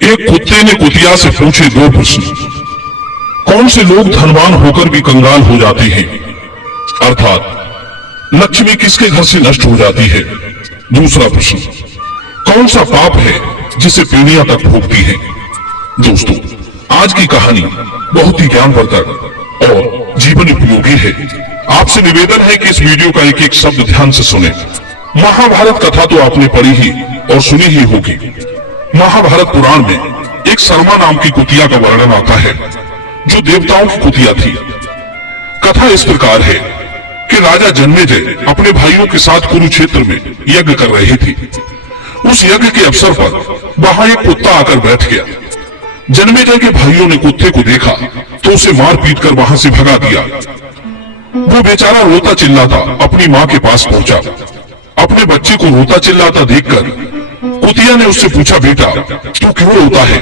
एक कुत्ते ने कुतिया से पूछे दो प्रश्न। कौन से लोग धनवान होकर भी कंगाल हो जाते हैं, अर्थात लक्ष्मी किसके घर से नष्ट हो जाती है। दूसरा प्रश्न, कौन सा पाप है जिसे पीढ़ियां तक भोगती है। दोस्तों, आज की कहानी बहुत ही ज्ञानवर्धक और जीवन उपयोगी है। आपसे निवेदन है कि इस वीडियो का एक एक शब्द ध्यान से सुने। महाभारत कथा तो आपने पढ़ी ही और सुनी ही होगी। महाभारत पुराण में एक शर्मा नाम की कुतिया का वर्णन आता है, जो देवताओं की कुतिया थी। कथा इस प्रकार है कि राजा जन्मेजय अपने भाइयों के साथ कुरुक्षेत्र में यज्ञ कर रहे थे। उस यज्ञ के अवसर पर वहां एक कुत्ता आकर बैठ गया। जन्मेजय के भाइयों ने कुत्ते को देखा तो उसे मार पीट कर वहां से भगा दिया। वो बेचारा रोता चिल्लाता अपनी मां के पास पहुंचा। अपने बच्चे को रोता चिल्लाता देखकर कुतिया ने उससे पूछा, बेटा तू क्यों रोता है,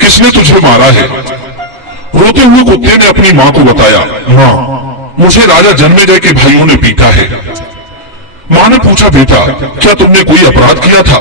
किसने तुझे मारा है। रोते हुए कुत्ते ने अपनी मां को बताया, मां मुझे राजा जन्मेजय के भाइयों ने पीटा है। मां ने पूछा, बेटा क्या तुमने कोई अपराध किया था।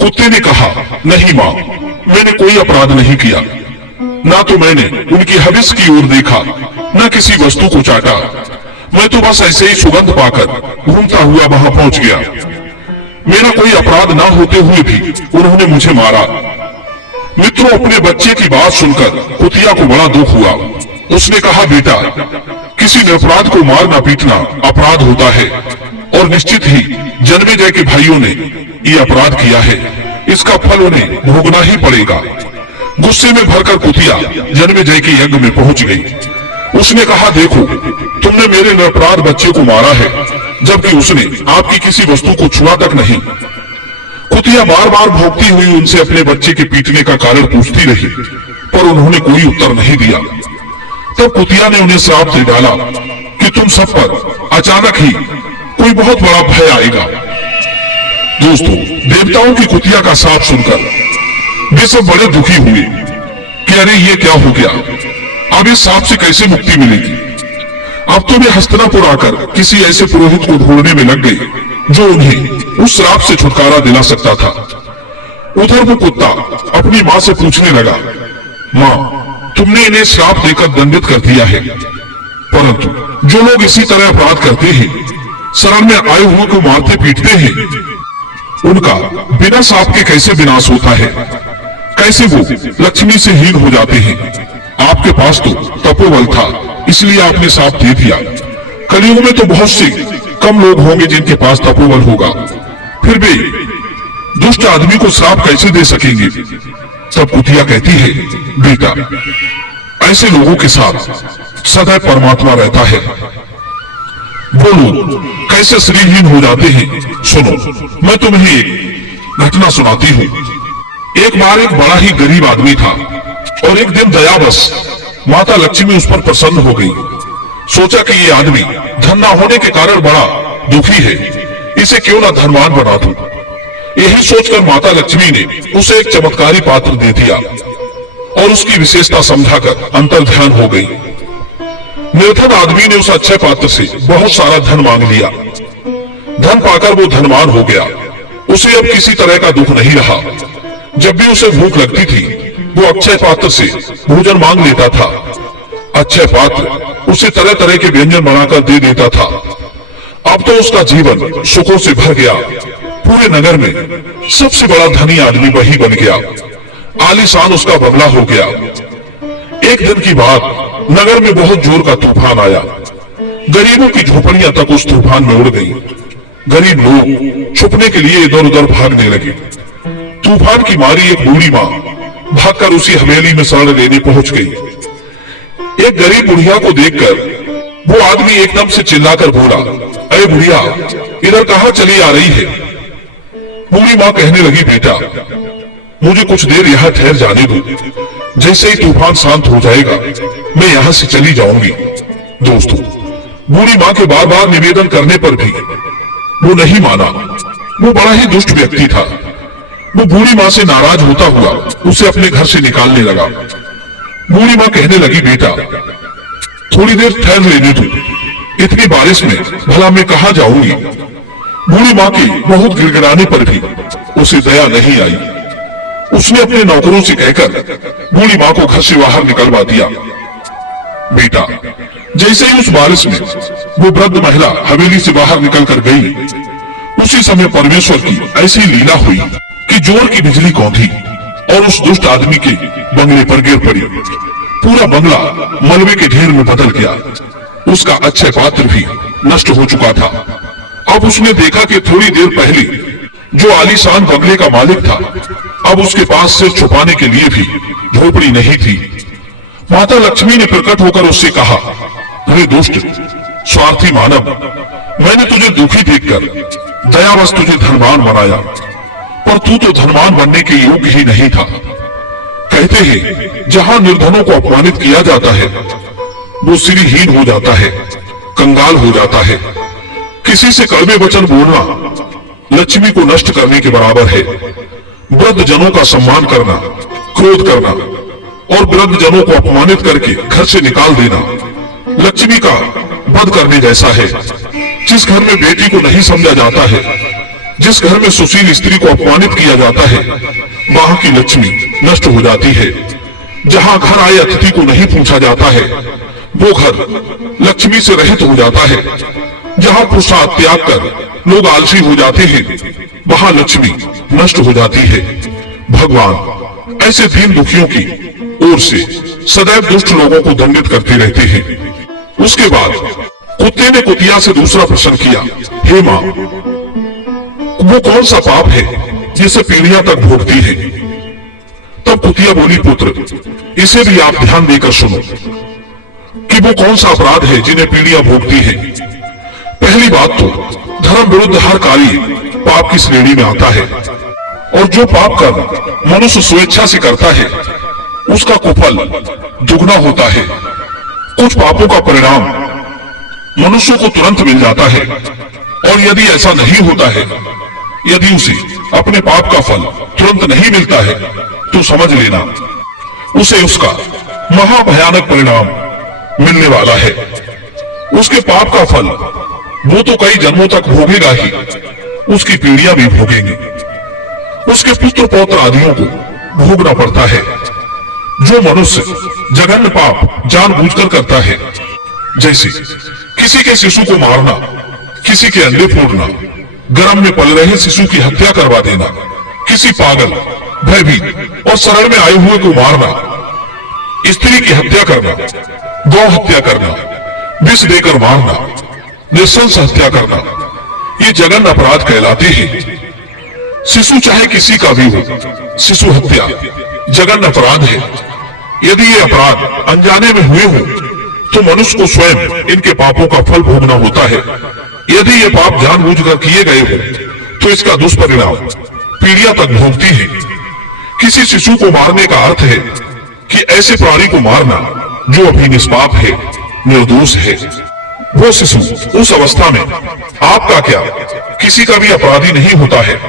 कुत्ते ने कहा, नहीं मां, मैंने कोई अपराध नहीं किया। ना तो मैंने उनकी हविस की ओर देखा, न किसी वस्तु को चाटा। मैं तो बस ऐसे ही सुगंध पाकर घूमता हुआ वहां पहुंच गया। मेरा कोई अपराध ना होते हुए भी उन्होंने मुझे मारा। मित्रों, अपने बच्चे की बात सुनकर कुतिया को बड़ा दुख हुआ। उसने कहा, बेटा किसी निरपराध को मारना पीटना अपराध होता है और निश्चित ही जन्मेजय के भाइयों ने ये अपराध किया है, इसका फल उन्हें भोगना ही पड़ेगा। गुस्से में भरकर कुतिया जन्मेजय के यज्ञ में पहुंच गई। उसने कहा, देखो तुमने मेरे निरपराध बच्चे को मारा है, जबकि उसने आपकी किसी वस्तु को छुआ तक नहीं। कुतिया बार बार भौंकती हुई उनसे अपने बच्चे के पीटने का कारण पूछती रही, पर उन्होंने कोई उत्तर नहीं दिया। तब कुतिया ने उन्हें श्राप दे डाला कि तुम सब पर अचानक ही कोई बहुत बड़ा भय आएगा। दोस्तों, देवताओं की कुतिया का श्राप सुनकर वे सब बड़े दुखी हुए कि अरे ये क्या हो गया, अब इस श्राप से कैसे मुक्ति मिलेगी। अब तो वे हस्तिनापुर आकर किसी ऐसे पुरोहित को ढूंढने में लग गए जो उन्हें उस श्राप से छुटकारा दिला सकता था। उधर वो कुत्ता अपनी मां से पूछने लगा, मां तुमने इन्हें श्राप देकर दंडित कर दिया है, परंतु जो लोग इसी तरह अपराध करते हैं, शरण में आए हुए को मारते पीटते हैं, उनका बिना श्राप के कैसे विनाश होता है, कैसे वो लक्ष्मी से हीन हो जाते हैं। आपके पास तो तपोबल था, इसलिए आपने श्राप दे दिया। कलयुग में तो बहुत से कम लोग होंगे जिनके पास तपोबल होगा, फिर भी दुष्ट आदमी को श्राप कैसे दे सकेंगे। तब कुतिया कहती है, बेटा ऐसे लोगों के साथ सदैव परमात्मा रहता है। वो लोग कैसे श्रीहीन हो जाते हैं, सुनो मैं तुम्हें एक घटना सुनाती हूँ। एक बार एक बड़ा ही गरीब आदमी था और एक दिन दयावश माता लक्ष्मी उस पर प्रसन्न हो गई। सोचा कि ये आदमी धन न होने के कारण बड़ा दुखी है, इसे क्यों ना धनवान बना दूं। यही सोचकर माता लक्ष्मी ने उसे एक चमत्कारी पात्र दे दिया और उसकी विशेषता समझाकर अंतर्ध्यान हो गई। निर्धन आदमी ने उस अच्छे पात्र से बहुत सारा धन मांग लिया। धन पाकर वो धनवान हो गया। उसे अब किसी तरह का दुख नहीं रहा। जब भी उसे भूख लगती थी, वो अक्षय पात्र से भोजन मांग लेता था। अक्षय पात्र उसे तरह तरह के व्यंजन बनाकर दे देता था। अब तो उसका जीवन सुखों से भर गया। पूरे नगर में सबसे बड़ा धनी आदमी वही बन गया। आलीशान उसका बंगला हो गया। एक दिन की बात, नगर में बहुत जोर का तूफान आया। गरीबों की झोपड़ियां तक उस तूफान में उड़ गई। गरीब लोग छुपने के लिए इधर उधर भागने लगे। तूफान की मारी एक बूढ़ी मां भागकर उसी हवेली में शरण लेने पहुंच गई। एक गरीब बुढ़िया को देखकर वो आदमी एकदम से चिल्लाकर बोला, अरे बुढ़िया इधर कहां चली आ रही है। बूढ़ी मां कहने लगी, बेटा मुझे कुछ देर यहाँ ठहर जाने दो, जैसे ही तूफान शांत हो जाएगा मैं यहाँ से चली जाऊंगी। दोस्तों, बूढ़ी मां के बार बार निवेदन करने पर भी वो नहीं माना। वो बड़ा ही दुष्ट व्यक्ति था। वो बूढ़ी मां से नाराज होता हुआ उसे अपने घर से निकालने लगा। बूढ़ी मां कहने लगी, बेटा थोड़ी देर ठहर लेने दो, इतनी बारिश में भला मैं कहां जाऊंगी। बूढ़ी मां के बहुत गिड़गिड़ाने पर भी उसे दया नहीं आई। उसने अपने नौकरों से कहकर बूढ़ी माँ को घर से बाहर निकलवा दिया। बेटा, जैसे ही उस बारिश में वो वृद्ध महिला हवेली से बाहर निकलकर गई, उसी समय परमेश्वर की ऐसी लीला हुई कि जोर की बिजली कौंधी और उस दुष्ट आदमी के बंगले पर गिर पड़ी। पूरा बंगला मलबे के ढेर में बदल गया। उसका अक्षय पात्र भी नष्ट हो चुका था। अब उसने देखा कि थोड़ी देर पहले जो आलीशान बंगले का मालिक था, अब उसके पास सिर छुपाने के लिए भी झोपड़ी नहीं थी। माता लक्ष्मी ने प्रकट होकर उससे कहा, अरे दुष्ट स्वार्थी मानव, मैंने तुझे दुखी देखकर दयावश तुझे धनवान बनाया, पर तू तो धनवान बनने के योग्य ही नहीं था। कहते हैं जहां निर्धनों को अपमानित किया जाता है वो सिरहीन हो जाता है, कंगाल हो जाता है। किसी से कड़वे वचन बोलना लक्ष्मी को नष्ट करने के बराबर है। वृद्ध जनों का सम्मान करना, क्रोध करना और वृद्ध जनों को अपमानित करके घर से निकाल देना लक्ष्मी का वध करने जैसा है। जिस घर में बेटी को नहीं समझा जाता है, जिस घर में सुशील स्त्री को अपमानित किया जाता है, वहां की लक्ष्मी नष्ट हो जाती है। जहां घर आए अतिथि को नहीं पूछा जाता है, वो घर लक्ष्मी से रहित हो जाता है। जहां पुरुषार्थ त्याग कर लोग आलसी हो जाते हैं, वहां लक्ष्मी नष्ट हो जाती है। भगवान ऐसे दीन दुखियों की ओर से सदैव दुष्ट लोगों को दंडित करते रहते हैं। उसके बाद कुत्ते ने कुतिया से दूसरा प्रश्न किया, हे माँ, वो कौन सा पाप है जिसे पीढ़ियां तक भोगती है? तब कुतिया बोली, पुत्र, इसे भी आप ध्यान देकर सुनो कि वो कौन सा अपराध है जिन्हें पीढ़ियां भोगती है। पहली बात तो धर्म विरुद्ध हर कार्य पाप की श्रेणी में आता है, और जो पाप कर्म मनुष्य स्वेच्छा से करता है उसका कुफल दुगना होता है। कुछ पापों का परिणाम मनुष्य को तुरंत मिल जाता है, और यदि ऐसा नहीं होता है, यदि उसे अपने पाप का फल तुरंत नहीं मिलता है, तो समझ लेना उसे उसका महाभयानक परिणाम मिलने वाला है। उसके पाप का फल वो तो कई जन्मों तक भोगेगा ही, उसकी पीढ़ियां भी भोगेंगी। उसके पुत्र पौत्र आदियों को भोगना पड़ता है। जो मनुष्य जघन्य पाप जानबूझकर करता है, जैसे किसी के शिशु को मारना, किसी के अंडे फोड़ना, गर्भ में पल रहे शिशु की हत्या करवा देना, किसी पागल, भयभीत और शरण में आए हुए को मारना, स्त्री की हत्या करना, गौ हत्या करना, विष देकर मारना, नृशंस हत्या करना, ये जघन्य अपराध कहलाते हैं। शिशु चाहे किसी का भी हो, शिशु हत्या जघन्य अपराध है। यदि ये अपराध अनजाने में हुए हो तो मनुष्य को स्वयं इनके पापों का फल भोगना होता है। यदि ये पाप जानबूझकर किए गए हो तो इसका दुष्परिणाम पीढ़ियां तक भोगती है। किसी शिशु को मारने का अर्थ है कि ऐसे प्राणी को मारना जो अभी निष्पाप है, निर्दोष है। वो शिशु उस अवस्था में आपका क्या, किसी का भी अपराधी नहीं होता है।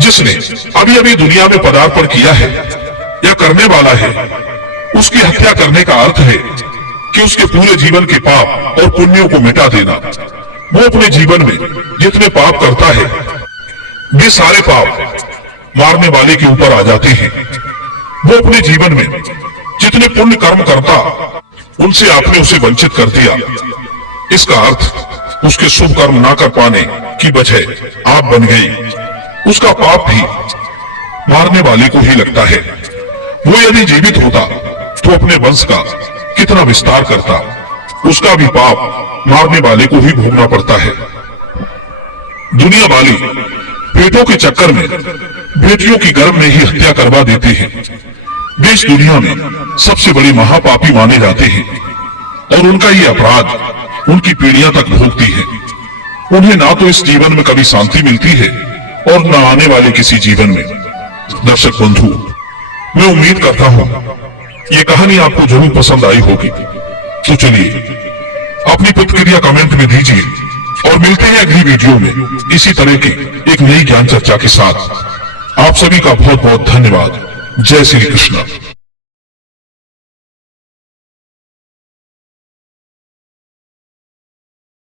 जिसने अभी अभी दुनिया में पदार्पण किया है या करने वाला है, उसकी हत्या करने का अर्थ है कि उसके पूरे जीवन के पाप और पुण्यों को मिटा देना। वो अपने जीवन में जितने पाप करता है, वे सारे पाप मारने वाले के ऊपर आ जाते हैं। वो अपने जीवन में जितने पुण्य कर्म करता, उनसे आपने उसे वंचित कर दिया। इसका अर्थ उसके शुभ कर्म ना कर पाने की वजह आप बन गई। उसका पाप भी मारने वाले को ही लगता है। वो यदि जीवित होता तो अपने वंश का कितना विस्तार करता। उसका भी पाप मारने वाले को ही भोगना पड़ता है। दुनिया वाले पेटों के चक्कर में बेटियों की गर्भ में ही हत्या करवा देते हैं। वे इस दुनिया में सबसे बड़े महापापी माने जाते हैं, और उनका ये अपराध उनकी पीढ़ियां तक भोगती है। उन्हें ना तो इस जीवन में कभी शांति मिलती है और न आने वाले किसी जीवन में। दर्शक बंधु, मैं उम्मीद करता हूं ये कहानी आपको जरूर पसंद आई होगी। तो चलिए अपनी प्रतिक्रिया कमेंट में दीजिए, और मिलते हैं अगली वीडियो में इसी तरह की एक नई ज्ञान चर्चा के साथ। आप सभी का बहुत बहुत धन्यवाद। जय श्री कृष्ण।